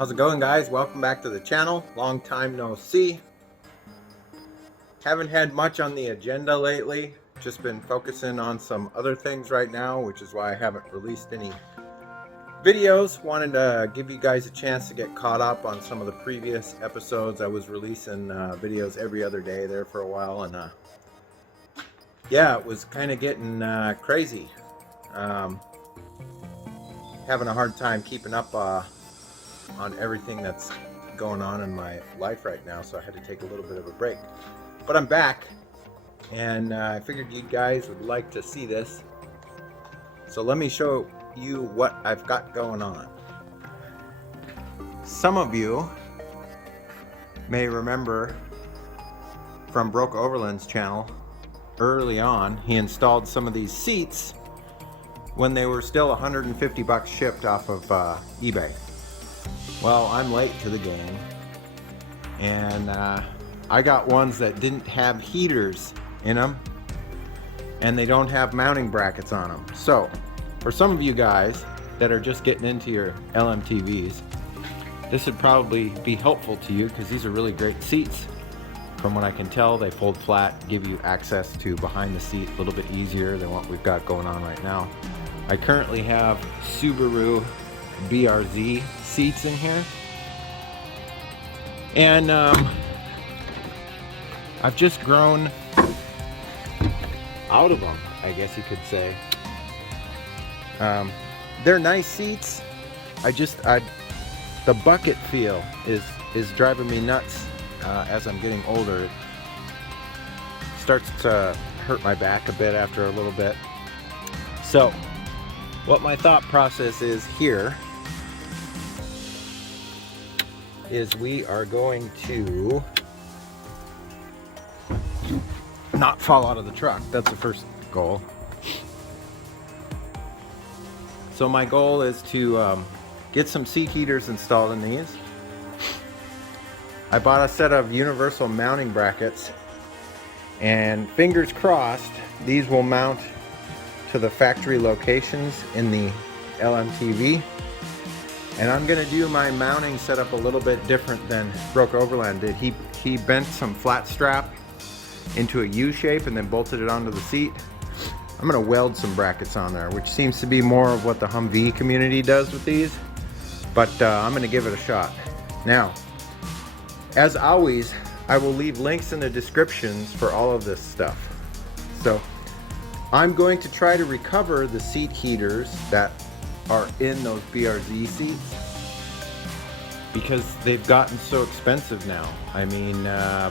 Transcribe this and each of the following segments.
How's it going, guys? Welcome back to the channel. Long time no see. Haven't had much on the agenda lately. Just been focusing on some other things right now, which is why I haven't released any videos. Wanted to give you guys a chance to get caught up on some of the previous episodes. I was releasing videos every other day there for a while, and yeah, it was kind of getting crazy. Having a hard time keeping up on everything that's going on in my life right now, so I had to take a little bit of a break. But I'm back, and I figured you guys would like to see this. So let me show you what I've got going on. Some of you may remember from Broke Overland's channel, early on, he installed some of these seats when they were still 150 bucks shipped off of eBay. Well, I'm late to the game, and I got ones that didn't have heaters in them, and they don't have mounting brackets on them. So, for some of you guys that are just getting into your LMTVs, this would probably be helpful to you, because these are really great seats. From what I can tell, they fold flat, give you access to behind the seat a little bit easier than what we've got going on right now. I currently have Subaru BRZ seats in here, and I've just grown out of them, I guess you could say. They're nice seats. The bucket feel is driving me nuts. As I'm getting older, it starts to hurt my back a bit after a little bit. So what my thought process is here is we are going to not fall out of the truck. That's the first goal. So my goal is to get some seat heaters installed in these. I bought a set of universal mounting brackets, and fingers crossed these will mount to the factory locations in the LMTV. And I'm gonna do my mounting setup a little bit different than Broke Overland did. He bent some flat strap into a U shape and then bolted it onto the seat. I'm gonna weld some brackets on there, which seems to be more of what the Humvee community does with these, but I'm gonna give it a shot. Now, as always, I will leave links in the descriptions for all of this stuff. So I'm going to try to recover the seat heaters that are in those BRZ seats, because they've gotten so expensive now. I mean,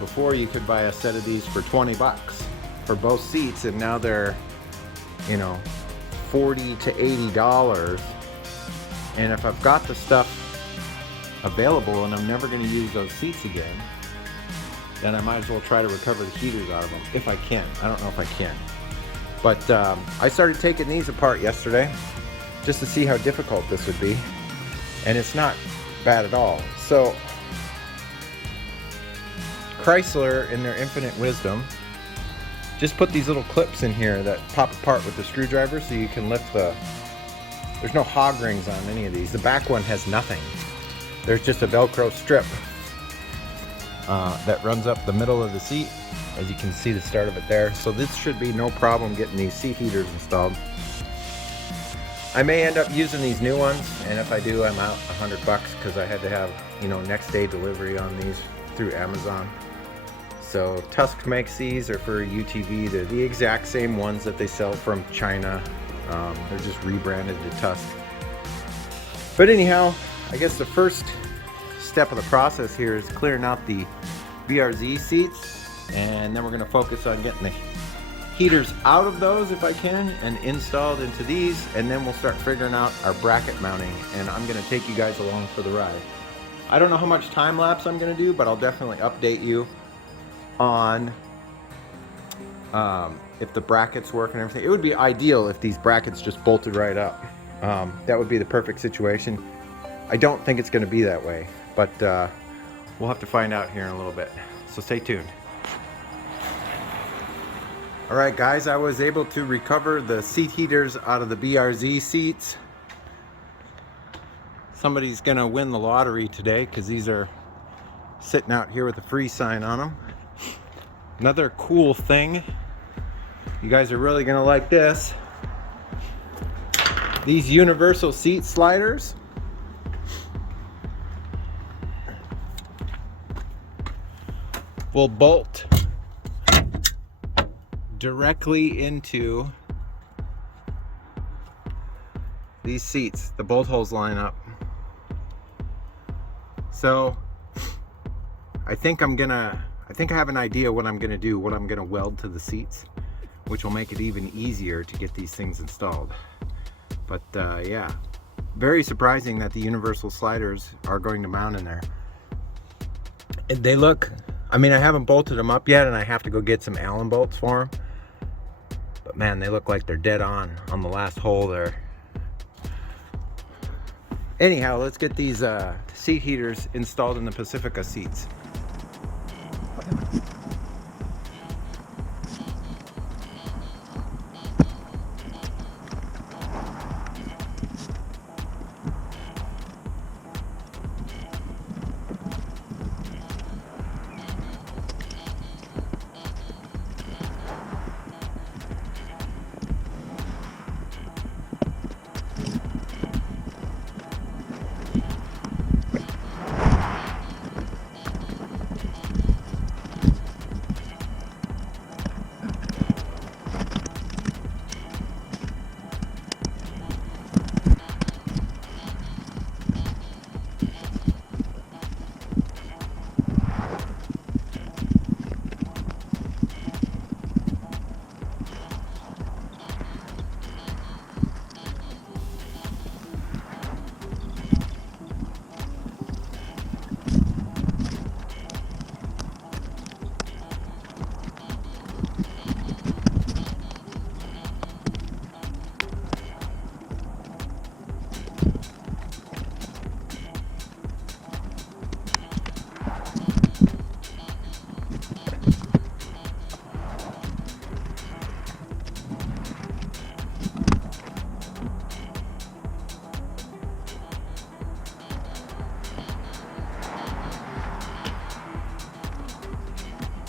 before you could buy a set of these for 20 bucks for both seats, and now they're, you know, $40 to $80. And if I've got the stuff available and I'm never going to use those seats again, then I might as well try to recover the heaters out of them if I can. I don't know if I can, but I started taking these apart yesterday just to see how difficult this would be, and it's not bad at all. So Chrysler, in their infinite wisdom, just put these little clips in here that pop apart with the screwdriver, so you can lift there's no hog rings on any of these. The back one has nothing. There's just a Velcro strip that runs up the middle of the seat. As you can see the start of it there. So this should be no problem getting these seat heaters installed. I may end up using these new ones, and if I do, I'm out 100 bucks, because I had to have, you know, next day delivery on these through Amazon. So Tusk makes these, or for UTV, they're the exact same ones that they sell from China. They're just rebranded to Tusk. But anyhow, I guess the first step of the process here is clearing out the BRZ seats, and then we're going to focus on getting the heaters out of those if I can and installed into these, and then we'll start figuring out our bracket mounting, and I'm going to take you guys along for the ride. I don't know how much time lapse I'm going to do, but I'll definitely update you on if the brackets work and everything. It would be ideal if these brackets just bolted right up. That would be the perfect situation. I don't think it's going to be that way, but we'll have to find out here in a little bit. So stay tuned. Alright guys, I was able to recover the seat heaters out of the BRZ seats. somebody's gonna win the lottery today, because these are sitting out here with a free sign on them. Another cool thing, you guys are really gonna like this. These universal seat sliders will bolt directly into these seats. The bolt holes line up. So I think I have an idea what I'm gonna do, what I'm gonna weld to the seats, which will make it even easier to get these things installed. But yeah, very surprising that the universal sliders are going to mount in there. And they look, I mean, I haven't bolted them up yet, and I have to go get some Allen bolts for them. But man, they look like they're dead on the last hole there. Anyhow, let's get these seat heaters installed in the Pacifica seats.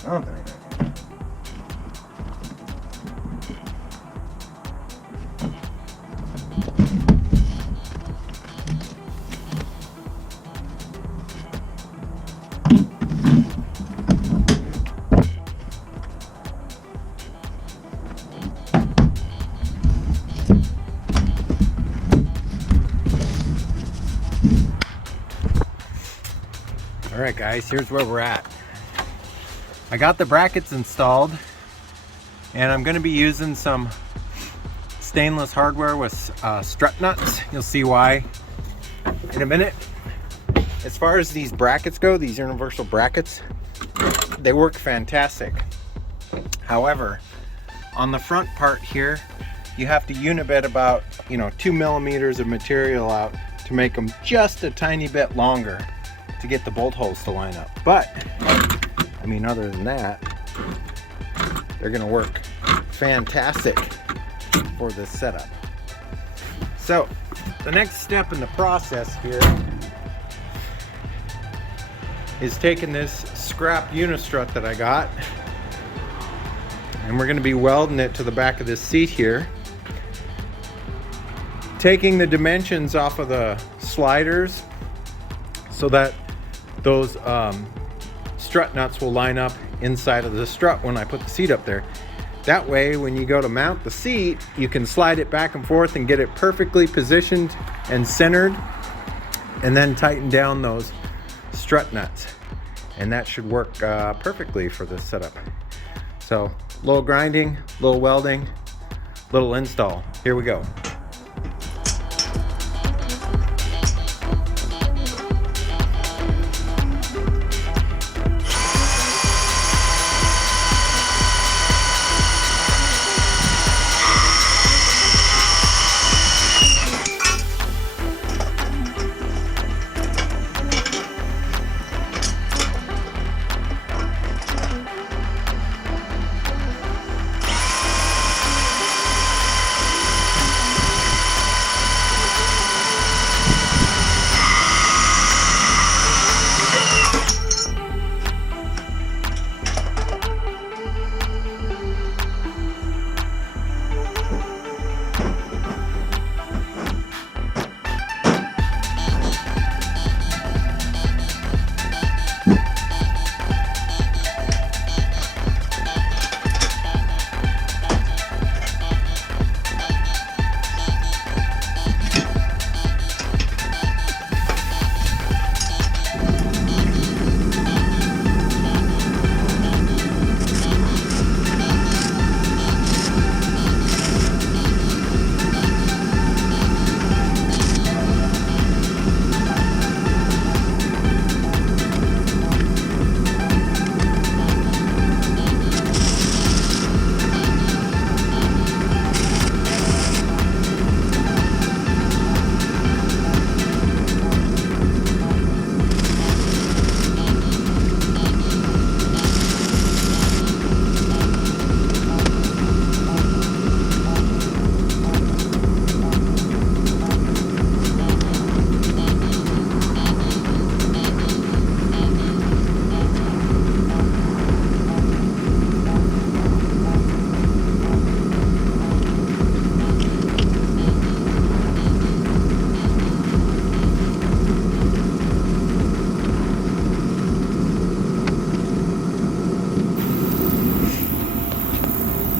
I don't think I can. All right, guys, here's where we're at. I got the brackets installed, and I'm going to be using some stainless hardware with strut nuts. You'll see why in a minute. As far as these brackets go, these universal brackets, they work fantastic. However, on the front part here, you have to unibed about 2 millimeters of material out to make them just a tiny bit longer to get the bolt holes to line up. But I mean, other than that, they're gonna work fantastic for this setup. So the next step in the process here is taking this scrap unistrut that I got, and we're gonna be welding it to the back of this seat here, taking the dimensions off of the sliders so that those strut nuts will line up inside of the strut when I put the seat up there. That way, when you go to mount the seat, you can slide it back and forth and get it perfectly positioned and centered, and then tighten down those strut nuts. And that should work perfectly for this setup. So, little grinding, little welding, little install. Here we go.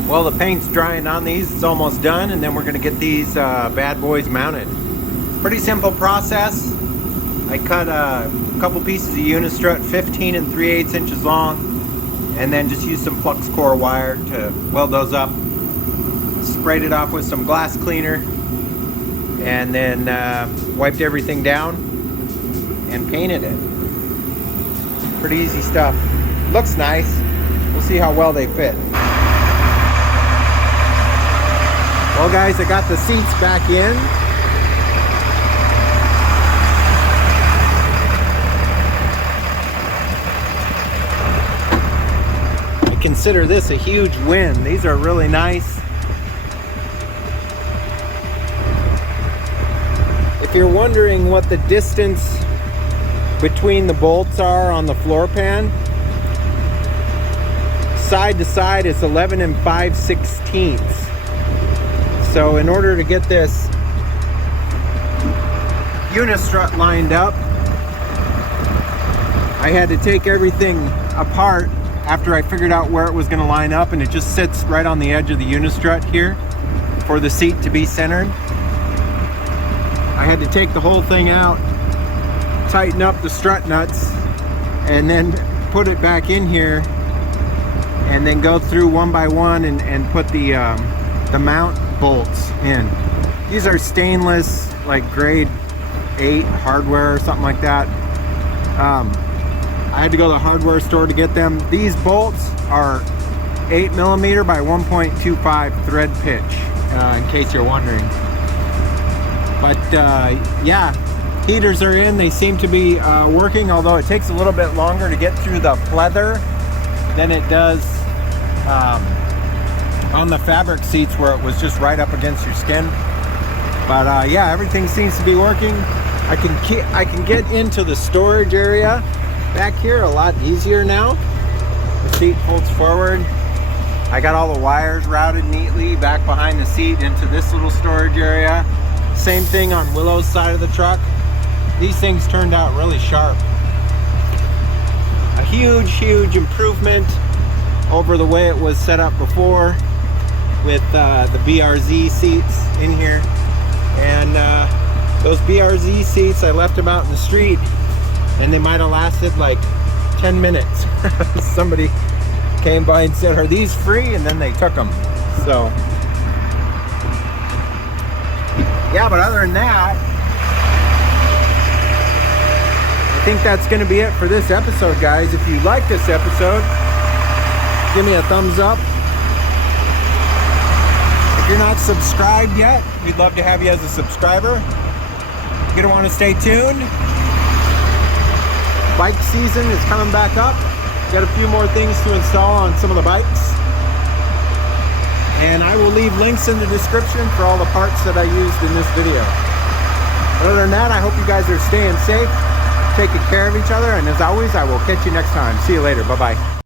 Well, the paint's drying on these. It's almost done, and then we're going to get these bad boys mounted. Pretty simple process. I cut a couple pieces of unistrut, 15 3/8 inches long, and then just used some flux core wire to weld those up. Sprayed it off with some glass cleaner, and then wiped everything down and painted it. Pretty easy stuff. Looks nice. We'll see how well they fit. Well guys, I got the seats back in. I consider this a huge win. These are really nice. If you're wondering what the distance between the bolts are on the floor pan, side to side is 11 5/16. So in order to get this unistrut lined up, I had to take everything apart after I figured out where it was going to line up, and it just sits right on the edge of the unistrut here for the seat to be centered. I had to take the whole thing out, tighten up the strut nuts, and then put it back in here, and then go through one by one and put the mount bolts in. These are stainless, like grade 8 hardware or something like that. I had to go to the hardware store to get them. These bolts are 8mm by 1.25 thread pitch, in case you're wondering. But yeah, heaters are in. They seem to be working, although it takes a little bit longer to get through the pleather than it does on the fabric seats, where it was just right up against your skin. But yeah, everything seems to be working. I can get into the storage area back here a lot easier now. The seat folds forward. I got all the wires routed neatly back behind the seat into this little storage area. Same thing on Willow's side of the truck. These things turned out really sharp. A huge improvement over the way it was set up before, with the BRZ seats in here. And those BRZ seats, I left them out in the street, and they might have lasted like 10 minutes. Somebody came by and said, "Are these free?" And then they took them. So yeah, but other than that, I think that's going to be it for this episode, guys. If you like this episode, give me a thumbs up. If you're not subscribed yet, we'd love to have you as a subscriber. You're gonna want to stay tuned. Bike season is coming back up. Got a few more things to install on some of the bikes. And I will leave links in the description for all the parts that I used in this video. Other than that, I hope you guys are staying safe, taking care of each other, and as always, I will catch you next time. See you later. Bye-bye.